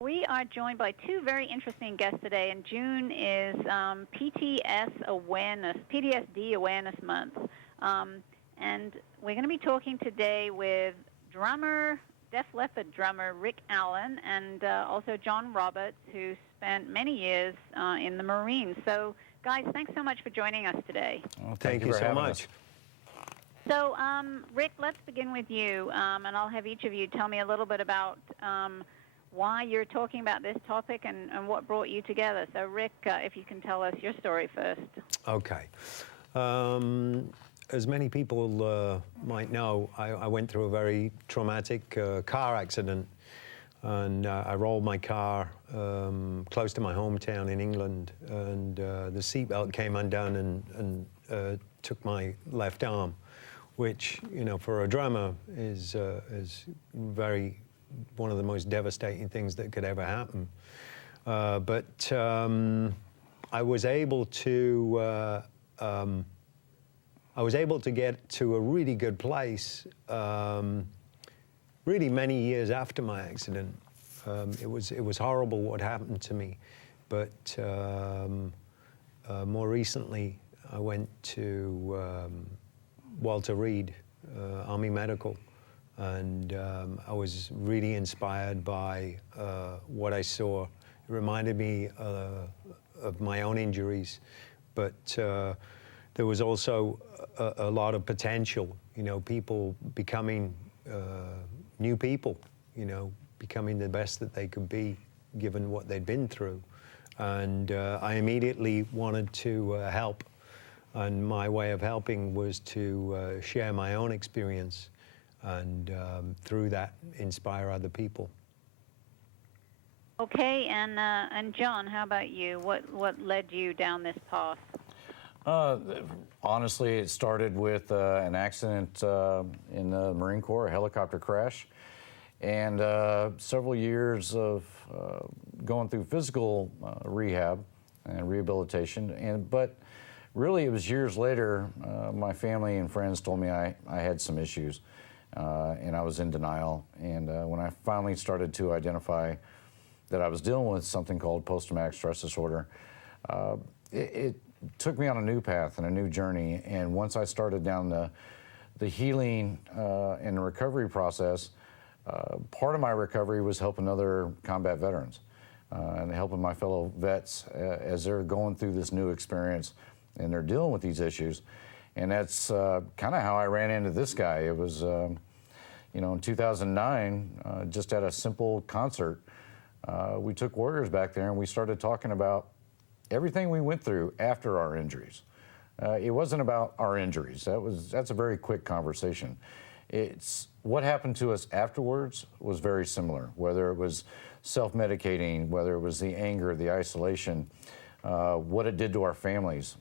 We are joined by two very interesting guests today, and June is PTSD Awareness Month. And we're going to be talking today with Def Leppard drummer Rick Allen, and also John Roberts, who spent many years in the Marines. So, guys, thanks so much for joining us today. Well, thank you so much. So, Rick, let's begin with you, and I'll have each of you tell me a little bit about why you're talking about this topic and what brought you together. So, Rick, if you can tell us your story first. Okay. As many people might know, I went through a very traumatic car accident, and I rolled my car close to my hometown in England, and the seatbelt came undone and took my left arm, which, you know, for a drummer is very one of the most devastating things that could ever happen. But I was able to get to a really good place really many years after my accident. It was horrible what happened to me, but more recently I went to Walter Reed Army Medical, and I was really inspired by what I saw. It reminded me of my own injuries, but there was also a lot of potential, you know, people becoming new people, you know, becoming the best that they could be given what they'd been through. And I immediately wanted to help. And my way of helping was to share my own experience and through that inspire other people. Okay, and John, how about you? What led you down this path? Honestly, it started with an accident in the Marine Corps, a helicopter crash, and several years of going through physical rehab and rehabilitation. But really, it was years later, my family and friends told me I had some issues, and I was in denial. And when I finally started to identify that I was dealing with something called post-traumatic stress disorder, it took me on a new path and a new journey. And once I started down the healing and the recovery process, part of my recovery was helping other combat veterans and helping my fellow vets as they're going through this new experience and they're dealing with these issues. And that's kind of how I ran into this guy. It was, you know, in 2009, just at a simple concert, we took Warriors back there and we started talking about everything we went through after our injuries. It wasn't about our injuries. That's a very quick conversation. It's what happened to us afterwards was very similar, whether it was self-medicating, whether it was the anger, the isolation, what it did to our families.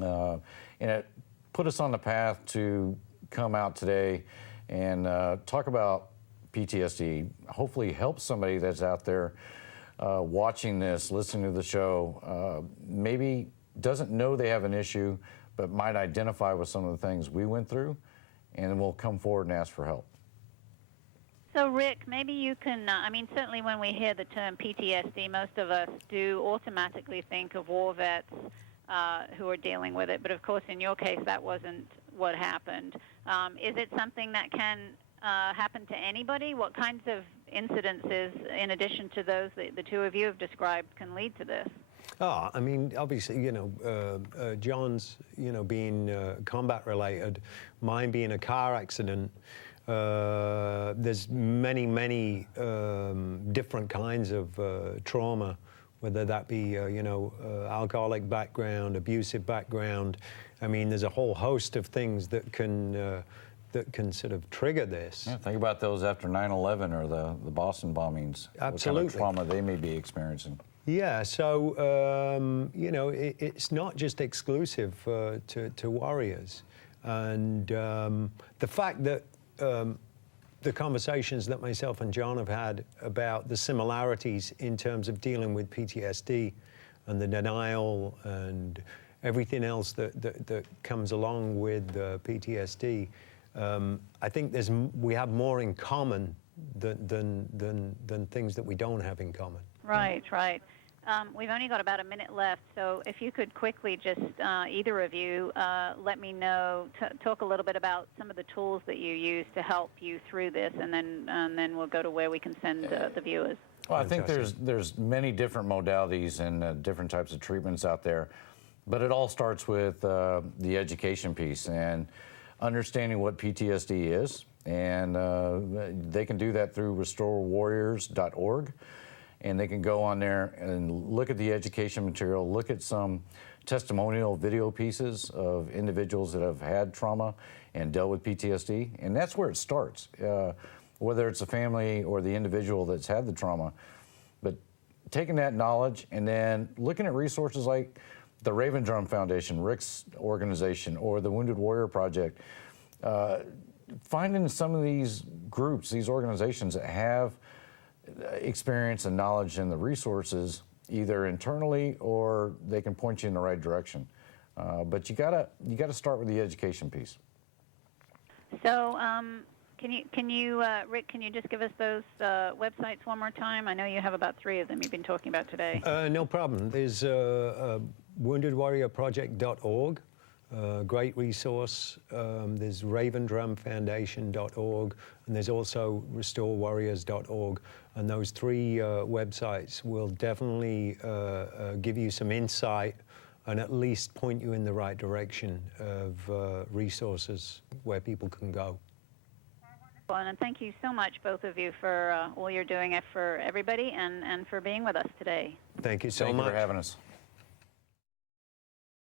And it put us on the path to come out today and talk about PTSD, hopefully help somebody that's out there watching this, listening to the show, maybe doesn't know they have an issue, but might identify with some of the things we went through, and then will come forward and ask for help. So, Rick, maybe you can, I mean, certainly when we hear the term PTSD, most of us do automatically think of war vets who are dealing with it, but of course in your case that wasn't what happened. Is it something that can happen to anybody? What kinds of incidences, in addition to those that the two of you have described, can lead to this? Oh, I mean, obviously, you know, John's, you know, being combat related, mine being a car accident. There's many different kinds of trauma, whether that be, you know, alcoholic background, abusive background. I mean, there's a whole host of things that can sort of trigger this. Yeah, think about those after 9/11 or the Boston bombings. Absolutely. What kind of trauma they may be experiencing. Yeah, so, you know, it's not just exclusive to warriors. And the fact that the conversations that myself and John have had about the similarities in terms of dealing with PTSD and the denial and everything else that comes along with PTSD, I think we have more in common than things that we don't have in common. Right, right. We've only got about a minute left, so if you could quickly just, either of you, let me know, talk a little bit about some of the tools that you use to help you through this, and then we'll go to where we can send the viewers. Well, I think there's many different modalities and different types of treatments out there, but it all starts with the education piece and understanding what PTSD is, and they can do that through restorewarriors.org. And they can go on there and look at the education material, look at some testimonial video pieces of individuals that have had trauma and dealt with PTSD. And that's where it starts, whether it's a family or the individual that's had the trauma. But taking that knowledge and then looking at resources like the Raven Drum Foundation, Rick's organization, or the Wounded Warrior Project, finding some of these groups, these organizations that have experience and knowledge and the resources either internally or they can point you in the right direction. But you gotta start with the education piece. So can you Rick, can you just give us those websites one more time? I know you have about 3 of them you've been talking about today. No problem. There's woundedwarriorproject.org, great resource. There's ravendrumfoundation.org, and there's also restorewarriors.org. And those 3 websites will definitely give you some insight and at least point you in the right direction of resources where people can go. And thank you so much, both of you, for all you're doing for everybody and for being with us today. Thank you so much. Thank you for having us.